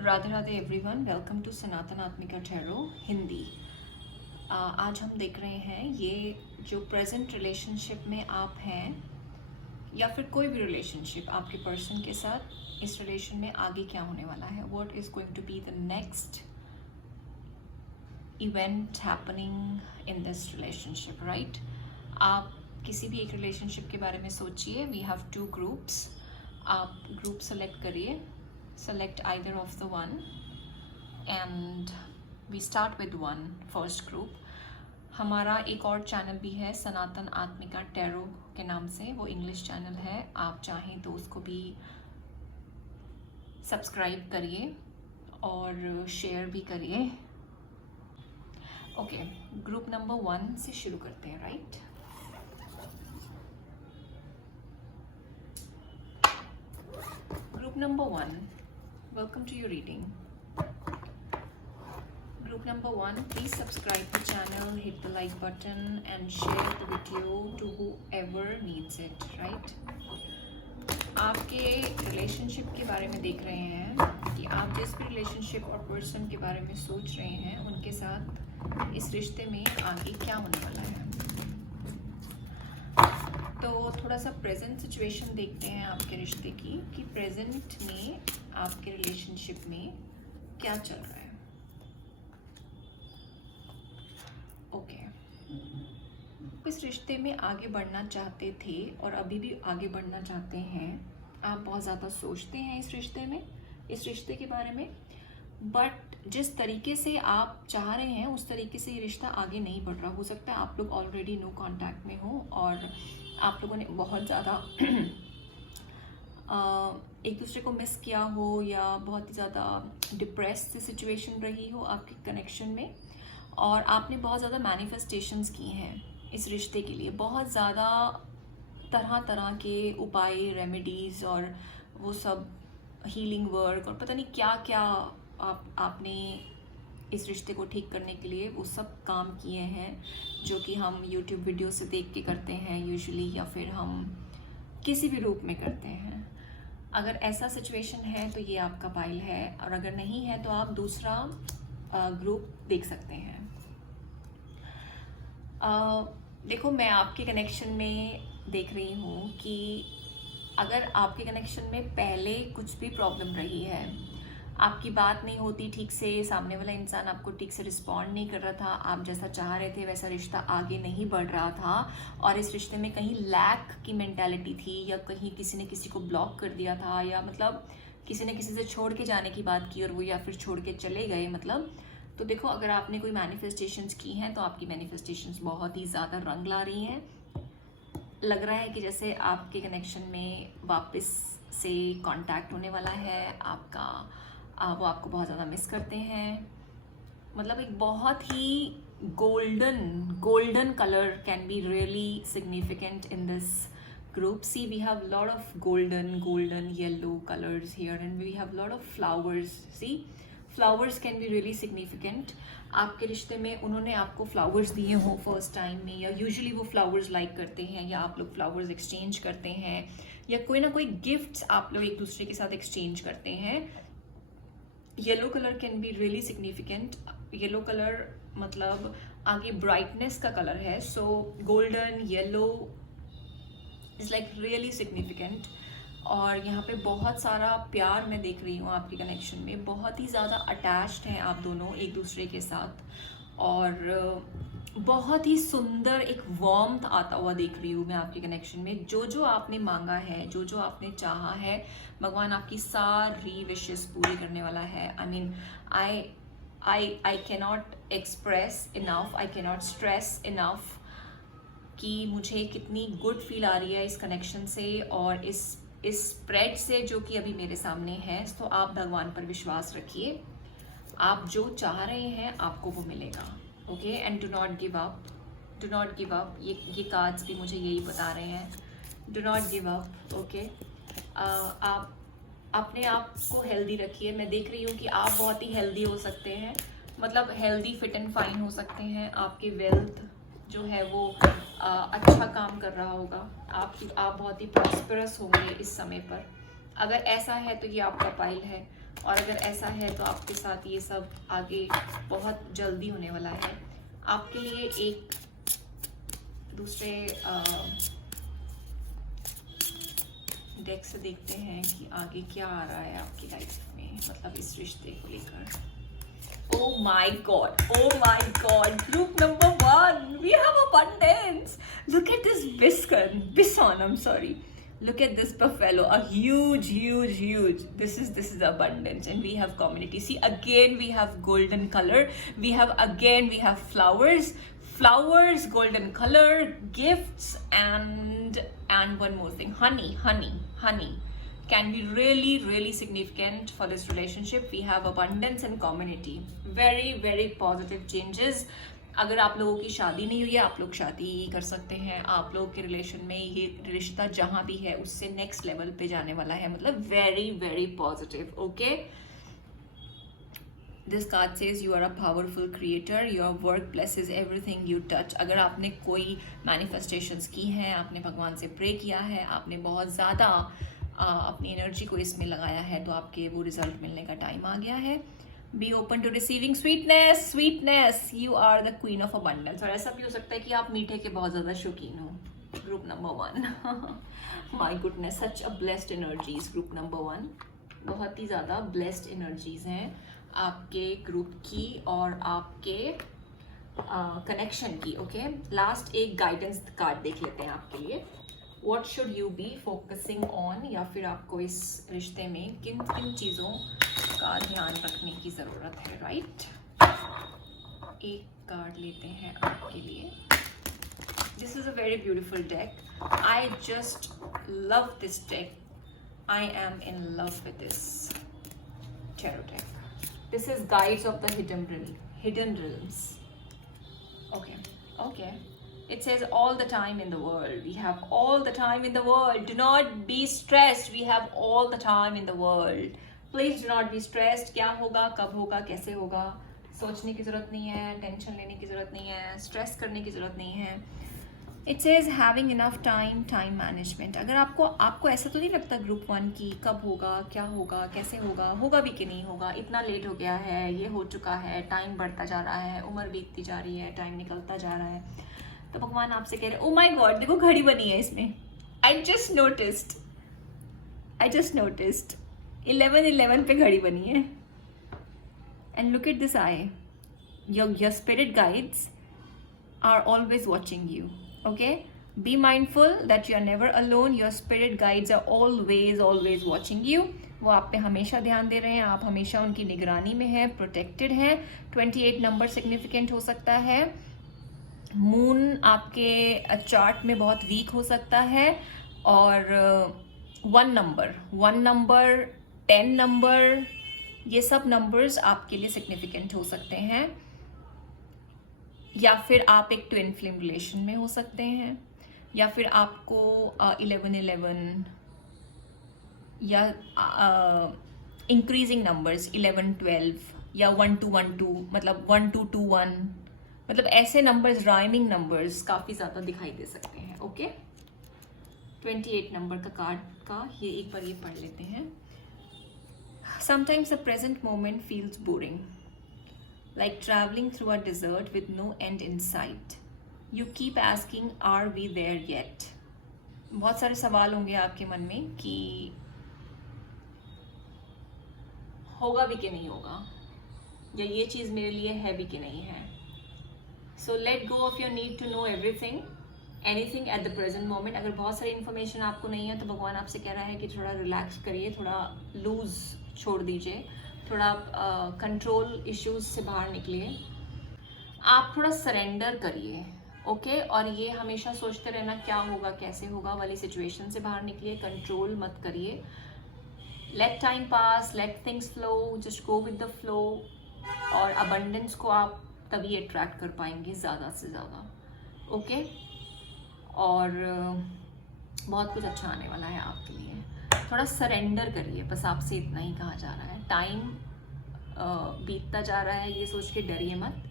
Radhe Radhe everyone, welcome to Sanatan Atmika tarot Hindi. आज हम देख रहे हैं ये जो प्रेजेंट रिलेशनशिप में आप हैं या फिर कोई भी रिलेशनशिप आपके पर्सन के साथ, इस रिलेशन में आगे क्या होने वाला है। What is going to be the next event happening in this relationship, right. आप किसी भी एक रिलेशनशिप के बारे में सोचिए। We have 2 groups. आप ग्रुप सेलेक्ट करिए, select either of the one and we start with one first group। हमारा एक और चैनल भी है सनातन आत्मिका टैरो के नाम से, वो इंग्लिश चैनल है। आप चाहें तो उसको भी सब्सक्राइब करिए और शेयर भी करिए। ओके, ग्रुप नंबर 1 से शुरू करते हैं, right. Group number 1, welcome to your reading. Group number 1, please subscribe the channel, hit the like button and share the video to whoever needs it, right? आपके relationship के बारे में देख रहे हैं कि आप जिस भी रिलेशनशिप और पर्सन के बारे में सोच रहे हैं उनके साथ इस रिश्ते में आगे क्या होने वाला है। तो थोड़ा सा प्रेजेंट सिचुएशन देखते हैं आपके रिश्ते की कि प्रेजेंट में आपके रिलेशनशिप में क्या चल रहा है। ओके, इस रिश्ते में आगे बढ़ना चाहते थे और अभी भी आगे बढ़ना चाहते हैं। आप बहुत ज़्यादा सोचते हैं इस रिश्ते में, इस रिश्ते के बारे में, बट जिस तरीके से आप चाह रहे हैं उस तरीके से ये रिश्ता आगे नहीं बढ़ रहा। हो सकता है आप लोग ऑलरेडी नो कांटेक्ट में हो और आप लोगों ने बहुत ज़्यादा एक दूसरे को मिस किया हो या बहुत ही ज़्यादा डिप्रेस्ड सिचुएशन रही हो आपके कनेक्शन में, और आपने बहुत ज़्यादा मैनिफेस्टेशंस की हैं इस रिश्ते के लिए। बहुत ज़्यादा तरह तरह के उपाय, रेमेडीज़ और वो सब हीलिंग वर्क और पता नहीं क्या क्या आपने इस रिश्ते को ठीक करने के लिए वो सब काम किए हैं, जो कि हम YouTube वीडियो से देख के करते हैं यूजुअली, या फिर हम किसी भी रूप में करते हैं। अगर ऐसा सिचुएशन है तो ये आपका पाइल है, और अगर नहीं है तो आप दूसरा ग्रुप देख सकते हैं। देखो, मैं आपके कनेक्शन में देख रही हूँ कि अगर आपके कनेक्शन में पहले कुछ भी प्रॉब्लम रही है, आपकी बात नहीं होती ठीक से, सामने वाला इंसान आपको ठीक से रिस्पॉन्ड नहीं कर रहा था, आप जैसा चाह रहे थे वैसा रिश्ता आगे नहीं बढ़ रहा था, और इस रिश्ते में कहीं लैक की मेंटालिटी थी, या कहीं किसी ने किसी को ब्लॉक कर दिया था, या मतलब किसी ने किसी से छोड़ के जाने की बात की और वो या फिर छोड़ के चले गए, मतलब। तो देखो, अगर आपने कोई मैनिफेस्टेशंस की हैं तो आपकी मैनिफेस्टेशंस बहुत ही ज़्यादा रंग ला रही हैं। लग रहा है कि जैसे आपके कनेक्शन में वापस से कांटेक्ट होने वाला है आपका। वो आपको बहुत ज़्यादा मिस करते हैं। मतलब एक बहुत ही golden colour can be really significant in this group. See, we have a lot of golden yellow colors here, and we have a lot of flowers. See, flowers can be really significant. आपके रिश्ते में उन्होंने आपको flowers दिए हों first time में, या usually वो फ्लावर्स लाइक करते हैं, या आप लोग फ्लावर्स एक्सचेंज करते हैं, या कोई ना कोई गिफ्ट्स आप लोग एक दूसरे के साथ एक्सचेंज करते हैं। Yellow colour can be really significant. Yellow colour मतलब आगे ब्राइटनेस का कलर है, सो golden yellow is like really significant. और यहाँ पे बहुत सारा प्यार मैं देख रही हूँ आपके कनेक्शन में। बहुत ही ज़्यादा अटैच्ड हैं आप दोनों एक दूसरे के साथ, और बहुत ही सुंदर एक वार्मथ आता हुआ देख रही हूँ मैं आपके कनेक्शन में। जो जो आपने मांगा है, जो जो आपने चाहा है, भगवान आपकी सारी विशेस पूरी करने वाला है। I mean, I cannot express enough, I cannot stress enough कि मुझे कितनी गुड फील आ रही है इस कनेक्शन से और इस स्प्रेड से जो कि अभी मेरे सामने है। तो आप भगवान पर विश्वास रखिए, आप जो चाह रहे हैं आपको वो मिलेगा। Okay, and do not give up, do not give up. ये कार्ड्स भी मुझे यही बता रहे हैं, do not give up. Okay, आप अपने आप को हेल्दी रखिए। मैं देख रही हूँ कि आप बहुत ही हेल्दी हो सकते हैं, मतलब हेल्दी फिट एंड फाइन हो सकते हैं। आपकी वेल्थ जो है वो अच्छा काम कर रहा होगा, आप बहुत ही प्रॉस्परस होंगे इस समय पर। अगर ऐसा है तो ये आपका पाइल है। और अगर ऐसा है तो आपके साथ ये सब आगे बहुत जल्दी होने वाला है। आपके लिए एक दूसरे डेक से देखते हैं कि आगे क्या आ रहा है आपकी लाइफ में, मतलब इस रिश्ते को लेकर। Oh my God, oh my God, group number 1, we have abundance. Look at this bison, I'm sorry. Look at this buffalo, a huge. This is abundance, and we have community. See, again we have golden color. We have flowers, golden color, gifts, and one more thing, honey. Can be really significant for this relationship. We have abundance and community. Very positive changes. अगर आप लोगों की शादी नहीं हुई है, आप लोग शादी कर सकते हैं। आप लोग के रिलेशन में ये रिश्ता जहाँ भी है उससे नेक्स्ट लेवल पे जाने वाला है, मतलब very positive. Okay, this card says you are a powerful creator. Your work blesses everything you touch. अगर आपने कोई manifestations की हैं, आपने भगवान से प्रे किया है, आपने बहुत ज़्यादा अपनी एनर्जी को इसमें लगाया है, तो आपके वो रिजल्ट मिलने का टाइम आ गया है। Be open to receiving sweetness, you are the queen of abundance. और ऐसा भी हो सकता है कि आप मीठे के बहुत ज़्यादा शौकीन हो। Group number 1 my goodness, such a blessed energies. Group number 1 बहुत ही ज़्यादा ब्लेस्ड एनर्जीज हैं आपके ग्रुप की और आपके कनेक्शन की। ओके, लास्ट एक गाइडेंस कार्ड देख लेते हैं आपके लिए। What should you be focusing on, या फिर आपको इस रिश्ते में किन चीज़ों का ध्यान रखने की ज़रूरत है, राइट? एक कार्ड लेते हैं आपके लिए। This is a very beautiful deck. I just love this deck. I am in love with this tarot deck. This is Guides of the Hidden Realms. Okay. It says all the time in the world. We have all the time in the world. Do not be stressed. We have all the time in the world. Please do not be stressed. क्या होगा, कब होगा, कैसे होगा, सोचने की ज़रूरत नहीं है, टेंशन लेने की ज़रूरत नहीं है, स्ट्रेस करने की ज़रूरत नहीं है। It says having enough time management. अगर आपको ऐसा तो नहीं लगता ग्रुप 1 की कब होगा, क्या होगा, कैसे होगा भी कि नहीं होगा, इतना लेट हो गया है, ये हो चुका है, टाइम बढ़ता जा रहा है, उम्र बीतती जा रही है, टाइम निकलता जा रहा है, तो भगवान आपसे कह रहे हैं, ओ माय गॉड, देखो घड़ी बनी है इसमें। आई जस्ट नोटिस्ड 11 पे घड़ी बनी है। And look at this eye, your spirit guides are always watching you. Okay, be mindful that you are never alone. Your spirit guides are always watching you. वो आप पे हमेशा ध्यान दे रहे हैं, आप हमेशा उनकी निगरानी में हैं, प्रोटेक्टेड हैं। 28 नंबर सिग्निफिकेंट हो सकता है। मून आपके चार्ट में बहुत वीक हो सकता है, और 1 नंबर 10 नंबर, ये सब नंबर्स आपके लिए सिग्निफिकेंट हो सकते हैं। या फिर आप एक ट्विन फ्लेम रिलेशन में हो सकते हैं, या फिर आपको 11 या इंक्रीजिंग नंबर्स 11 12 या 1 2 1 2, मतलब 1 2 2 1, मतलब ऐसे नंबर्स, राइमिंग नंबर्स काफ़ी ज़्यादा दिखाई दे सकते हैं। ओके, 28 नंबर का कार्ड का ये एक बार ये पढ़ लेते हैं। Sometimes the present moment feels boring, like travelling through a desert with no end in sight. You keep asking, are we there yet? बहुत सारे सवाल होंगे आपके मन में कि होगा भी कि नहीं होगा, या ये चीज़ मेरे लिए है भी कि नहीं है। So let go of your need to know anything at the present moment. अगर बहुत सारी इन्फॉर्मेशन आपको नहीं है तो भगवान आपसे कह रहा है कि थोड़ा रिलैक्स करिए, थोड़ा लूज छोड़ दीजिए, थोड़ा कंट्रोल इश्यूज से बाहर निकलिए, आप थोड़ा सरेंडर करिए। ओके, और ये हमेशा सोचते रहना क्या होगा, कैसे होगा वाली सिचुएशन से बाहर निकलिए, कंट्रोल मत करिए। Let time pass, let things flow, just go with the flow, और अबंडेंस को आप तभी अट्रैक्ट कर पाएंगे ज़्यादा से ज़्यादा। ओके, और बहुत कुछ अच्छा आने वाला है आपके लिए। थोड़ा सरेंडर करिए, बस आपसे इतना ही कहा जा रहा है। टाइम बीतता जा रहा है, ये सोच के डरिए मत,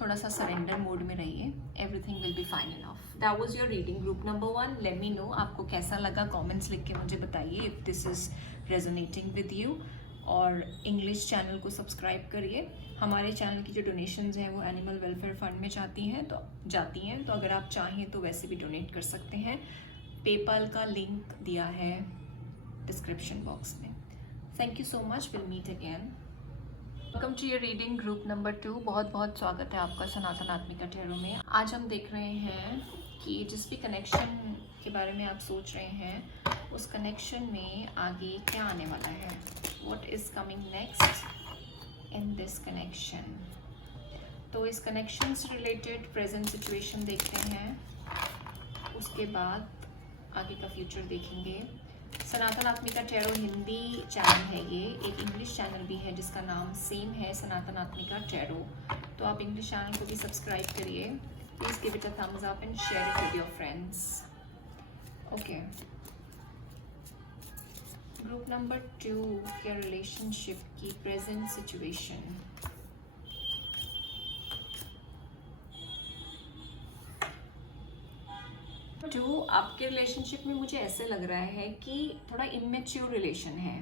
थोड़ा सा सरेंडर मोड में रहिए, everything will be fine enough. That was your reading group number 1। Let me know आपको कैसा लगा, कमेंट्स लिख के मुझे बताइए if this is resonating with you. और इंग्लिश चैनल को सब्सक्राइब करिए। हमारे चैनल की जो डोनेशंस हैं वो एनिमल वेलफेयर फंड में जाती हैं, तो अगर आप चाहें तो वैसे भी डोनेट कर सकते हैं। पेपाल का लिंक दिया है डिस्क्रिप्शन बॉक्स में। Thank you so much, will meet again. Welcome to your reading group number 2। बहुत बहुत स्वागत है आपका सनातन आत्मिका टैरो में। आज हम देख रहे हैं कि जिस भी कनेक्शन के बारे में आप सोच रहे हैं उस कनेक्शन में आगे क्या आने वाला है। What is coming next in this connection. तो इस कनेक्शन से रिलेटेड प्रेजेंट सिचुएशन देखते हैं, उसके बाद आगे का फ्यूचर देखेंगे। सनातन आत्मिका टैरो हिंदी चैनल है, ये एक इंग्लिश चैनल भी है जिसका नाम सेम है, सनातन आत्मिका टैरो। तो आप इंग्लिश चैनल को भी सब्सक्राइब करिए। Please give it a thumbs up and share it with your friends. Okay, group number 2 के रिलेशनशिप की प्रेजेंट सिचुएशन। जो आपके रिलेशनशिप में मुझे ऐसे लग रहा है कि थोड़ा इमेच्योर रिलेशन है।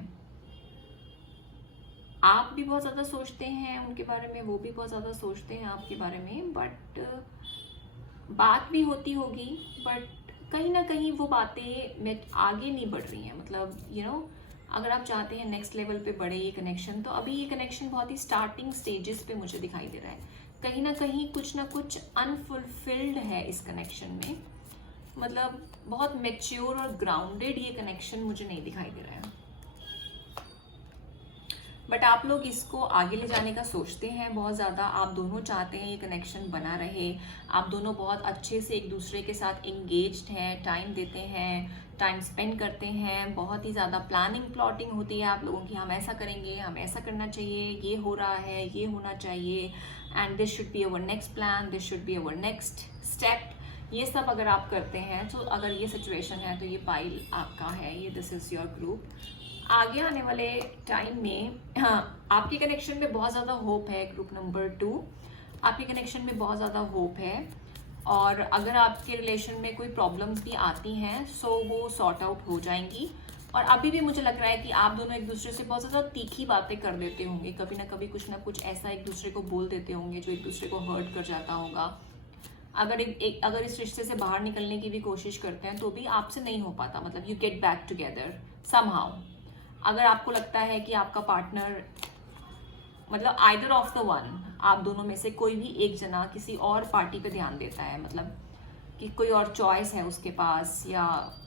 आप भी बहुत ज़्यादा सोचते हैं उनके बारे में, वो भी बहुत ज़्यादा सोचते हैं आपके बारे में, बट बात भी होती होगी, बट कहीं ना कहीं वो बातें में आगे नहीं बढ़ रही हैं। मतलब अगर आप चाहते हैं नेक्स्ट लेवल पे बढ़े ये कनेक्शन, तो अभी ये कनेक्शन बहुत ही स्टार्टिंग स्टेजेस पे मुझे दिखाई दे रहा है। कहीं ना कुछ अनफुलफिल्ड है इस कनेक्शन में। मतलब बहुत मैच्योर और ग्राउंडेड ये कनेक्शन मुझे नहीं दिखाई दे रहा है। बट आप लोग इसको आगे ले जाने का सोचते हैं बहुत ज़्यादा। आप दोनों चाहते हैं ये कनेक्शन बना रहे। आप दोनों बहुत अच्छे से एक दूसरे के साथ इंगेज्ड हैं, टाइम देते हैं, टाइम स्पेंड करते हैं। बहुत ही ज़्यादा प्लानिंग प्लॉटिंग होती है आप लोगों की। हम ऐसा करेंगे, हम ऐसा करना चाहिए, ये हो रहा है, ये होना चाहिए, and this should be our next plan, this should be our next step. ये सब अगर आप करते हैं, तो अगर ये सिचुएशन है तो ये पाइल आपका है, ये दिस इज़ योर ग्रुप। आगे आने वाले टाइम में आपके कनेक्शन में बहुत ज़्यादा होप है। ग्रुप नंबर 2, आपके कनेक्शन में बहुत ज़्यादा होप है। और अगर आपके रिलेशन में कोई प्रॉब्लम्स भी आती हैं, सो वो सॉर्ट आउट हो जाएंगी। और अभी भी मुझे लग रहा है कि आप दोनों एक दूसरे से बहुत ज़्यादा तीखी बातें कर देते होंगे। कभी ना कभी कुछ ना कुछ ऐसा एक दूसरे को बोल देते होंगे जो एक दूसरे को हर्ट कर जाता होगा। अगर इस रिश्ते से बाहर निकलने की भी कोशिश करते हैं तो भी आपसे नहीं हो पाता। मतलब you get back together somehow. अगर आपको लगता है कि आपका पार्टनर, मतलब आइदर ऑफ द वन, आप दोनों में से कोई भी एक जना किसी और पार्टी पे ध्यान देता है, मतलब कि कोई और चॉइस है उसके पास या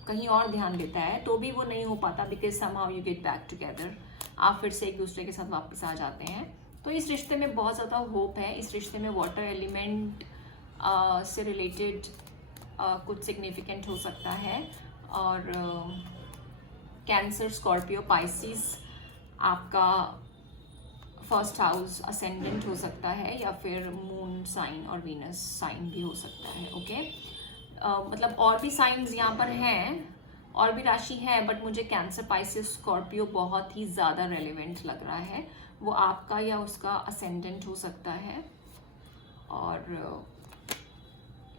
कहीं और ध्यान देता है, तो भी वो नहीं हो पाता। Because somehow you get back together, आप फिर से एक दूसरे के साथ वापस आ जाते हैं। तो इस रिश्ते में बहुत ज़्यादा होप है। इस रिश्ते में वाटर एलिमेंट से रिलेटेड कुछ सिग्निफिकेंट हो सकता है। और कैंसर, स्कॉर्पियो, पाइसिस आपका फर्स्ट हाउस असेंडेंट हो सकता है, या फिर मून साइन और वीनस साइन भी हो सकता है। ओके, मतलब और भी साइंस यहाँ पर हैं, और भी राशि है, बट मुझे कैंसर, पाइसिस, स्कॉर्पियो बहुत ही ज़्यादा रेलिवेंट लग रहा है। वो आपका या उसका असेंडेंट हो सकता है। और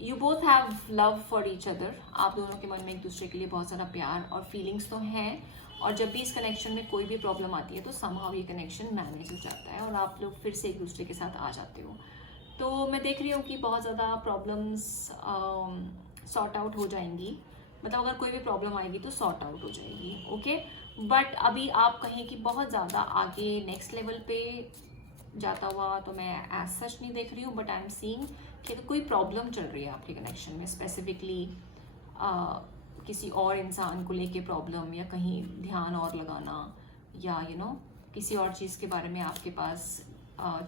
you both have love for each other. आप दोनों के मन में एक दूसरे के लिए बहुत ज़्यादा प्यार और फीलिंग्स तो हैं। और जब भी इस कनेक्शन में कोई भी प्रॉब्लम आती है तो समहाउ ये कनेक्शन मैनेज हो जाता है और आप लोग फिर से एक दूसरे के साथ आ जाते हो। तो मैं देख रही हूँ कि बहुत ज़्यादा प्रॉब्लम्स सॉर्ट आउट हो जाएंगी। मतलब अगर कोई भी प्रॉब्लम आएगी तो सॉर्ट आउट हो जाएगी। ओके, बट अभी आप कहें कि बहुत ज़्यादा आगे नेक्स्ट लेवल पे जाता हुआ तो मैं एज सच नहीं देख रही हूँ, बट आई एम सीइंग कि अगर कोई प्रॉब्लम चल रही है आपके कनेक्शन में, स्पेसिफिकली किसी और इंसान को लेके प्रॉब्लम, या कहीं ध्यान और लगाना, या किसी और चीज़ के बारे में आपके पास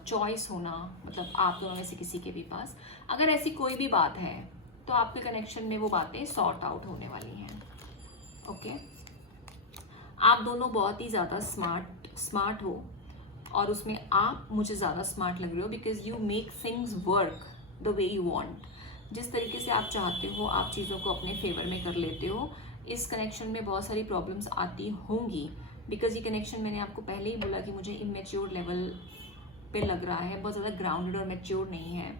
चॉइस होना, मतलब आप दोनों में से किसी के भी पास अगर ऐसी कोई भी बात है तो आपके कनेक्शन में वो बातें सॉर्ट आउट होने वाली हैं। ओके, आप दोनों बहुत ही ज़्यादा स्मार्ट हो, और उसमें आप मुझे ज़्यादा स्मार्ट लग रहे हो, because you make things work the way you want. जिस तरीके से आप चाहते हो आप चीज़ों को अपने फेवर में कर लेते हो। इस कनेक्शन में बहुत सारी प्रॉब्लम्स आती होंगी, बिकॉज ये कनेक्शन मैंने आपको पहले ही बोला कि मुझे इमेच्योर लेवल पे लग रहा है, बहुत ज़्यादा ग्राउंडेड और मैच्योर नहीं है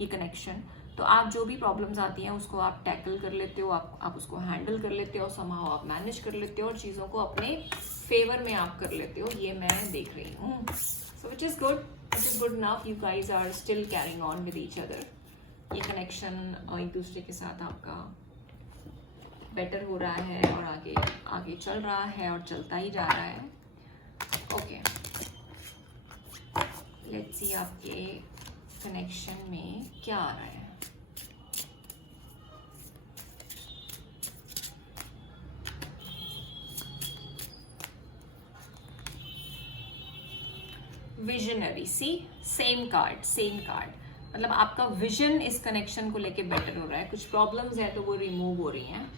ये कनेक्शन। तो आप जो भी प्रॉब्लम्स आती हैं उसको आप टैकल कर लेते हो, आप उसको हैंडल कर लेते हो, समहाउ आप मैनेज कर लेते हो और चीज़ों को अपने फेवर में आप कर लेते हो, ये मैं देख रही हूँ। So which is good enough, you guys are still carrying on with each other. ये कनेक्शन एक दूसरे के साथ आपका बेटर हो रहा है और आगे आगे चल रहा है और चलता ही जा रहा है। ओके, लेट्स सी आपके कनेक्शन में क्या आ रहा है। विजनरी, सी सेम कार्ड, मतलब आपका विजन इस कनेक्शन को लेके बेटर हो रहा है। कुछ प्रॉब्लम्स है तो वो रिमूव हो रही हैं।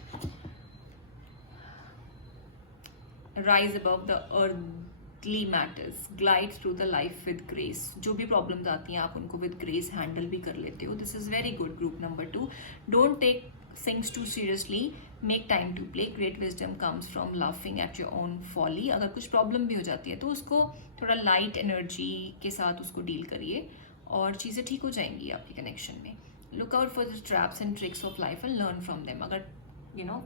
Rise above the earthly matters, glide through the life with grace. जो भी प्रॉब्लम्स आती हैं आप उनको विद ग्रेस हैंडल भी कर लेते हो। This is very good. Group number 2, don't take things too seriously, make time to play, great wisdom comes from laughing at your own folly. अगर कुछ प्रॉब्लम भी हो जाती है तो उसको थोड़ा लाइट एनर्जी के साथ उसको डील करिए और चीज़ें ठीक हो जाएंगी आपके कनेक्शन में। Look out for the traps and tricks of life and learn from them. अगर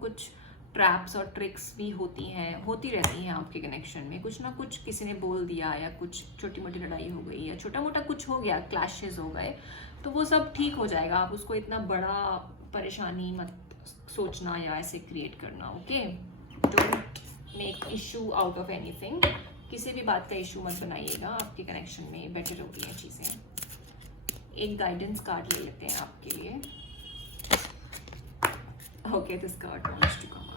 कुछ ट्रैप्स और ट्रिक्स भी होती रहती हैं आपके कनेक्शन में, कुछ ना कुछ किसी ने बोल दिया या कुछ छोटी मोटी लड़ाई हो गई या छोटा मोटा कुछ हो गया, क्लैशेस हो गए, तो वो सब ठीक हो जाएगा। आप उसको इतना बड़ा परेशानी मत सोचना या ऐसे क्रिएट करना। Okay, don't make issue out of anything. किसी भी बात का इशू मत बनाइएगा, आपके कनेक्शन में बेटर होती हैं चीज़ें। एक गाइडेंस कार्ड ले लेते हैं आपके लिए। Okay, this card wants to come out.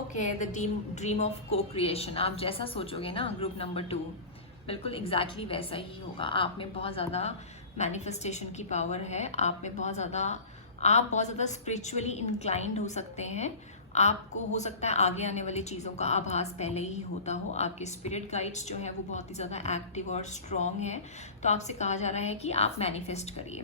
Okay, the dream of co-creation. आप जैसा सोचोगे ना, ग्रुप नंबर 2, बिल्कुल एग्जैक्टली वैसा ही होगा। आप में बहुत ज़्यादा मैनिफेस्टेशन की पावर है, आप बहुत ज़्यादा स्पिरिचुअली इंक्लाइंड हो सकते हैं। आपको हो सकता है आगे आने वाली चीज़ों का आभास पहले ही होता हो। आपके स्पिरिट गाइड्स जो हैं वो बहुत ही ज़्यादा एक्टिव और स्ट्रॉन्ग है। तो आपसे कहा जा रहा है कि आप मैनिफेस्ट करिए।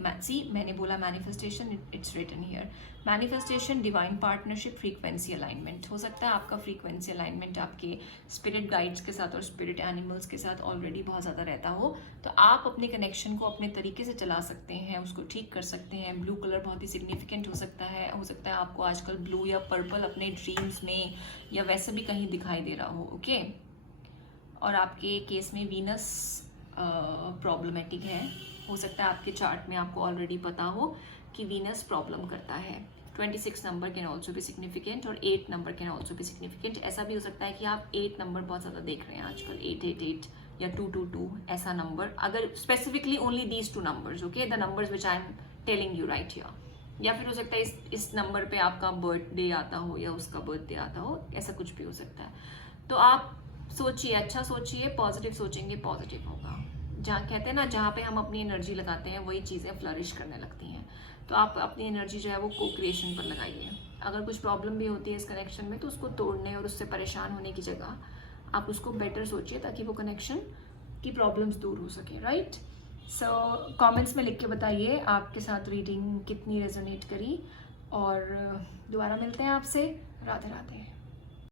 मैंने बोला manifestation, it's written here. Manifestation, divine partnership, frequency alignment. हो सकता है आपका फ्रीक्वेंसी अलाइनमेंट आपके स्पिरिट गाइड्स के साथ और स्पिरिट एनिमल्स के साथ ऑलरेडी बहुत ज़्यादा रहता हो, तो आप अपने कनेक्शन को अपने तरीके से चला सकते हैं, उसको ठीक कर सकते हैं। ब्लू कलर बहुत ही सिग्निफिकेंट हो सकता है आपको आजकल ब्लू या पर्पल अपने ड्रीम्स में या वैसे भी कहीं दिखाई दे रहा हो। ओके, और आपके केस में वीनस प्रॉब्लमेटिक है। हो सकता है आपके चार्ट में आपको ऑलरेडी पता हो कि वीनस प्रॉब्लम करता है। 26 नंबर कैन ऑल्सो भी सिग्निफिकेंट और 8 नंबर कैन ऑल्सो भी सिग्निफिकेंट। ऐसा भी हो सकता है कि आप 8 नंबर बहुत ज़्यादा देख रहे हैं आजकल, 888 या 222 ऐसा नंबर। अगर specifically only these 2 numbers, okay, the numbers which I am telling you right here. या फिर हो सकता है इस नंबर पे आपका बर्थडे आता हो या उसका बर्थडे आता हो, ऐसा कुछ भी हो सकता है। तो आप सोचिए, अच्छा सोचिए, पॉजिटिव सोचेंगे पॉजिटिव होगा। जहाँ कहते हैं ना, जहाँ पे हम अपनी एनर्जी लगाते हैं वही चीज़ें फ्लरिश करने लगती हैं। तो आप अपनी एनर्जी जो है वो को क्रिएशन पर लगाइए। अगर कुछ प्रॉब्लम भी होती है इस कनेक्शन में तो उसको तोड़ने और उससे परेशान होने की जगह आप उसको बेटर सोचिए ताकि वो कनेक्शन की प्रॉब्लम्स दूर हो सके। राइट, सो कमेंट्स में लिख के बताइए आपके साथ रीडिंग कितनी रेजोनेट करी, और दोबारा मिलते हैं आपसे। राधे राधे।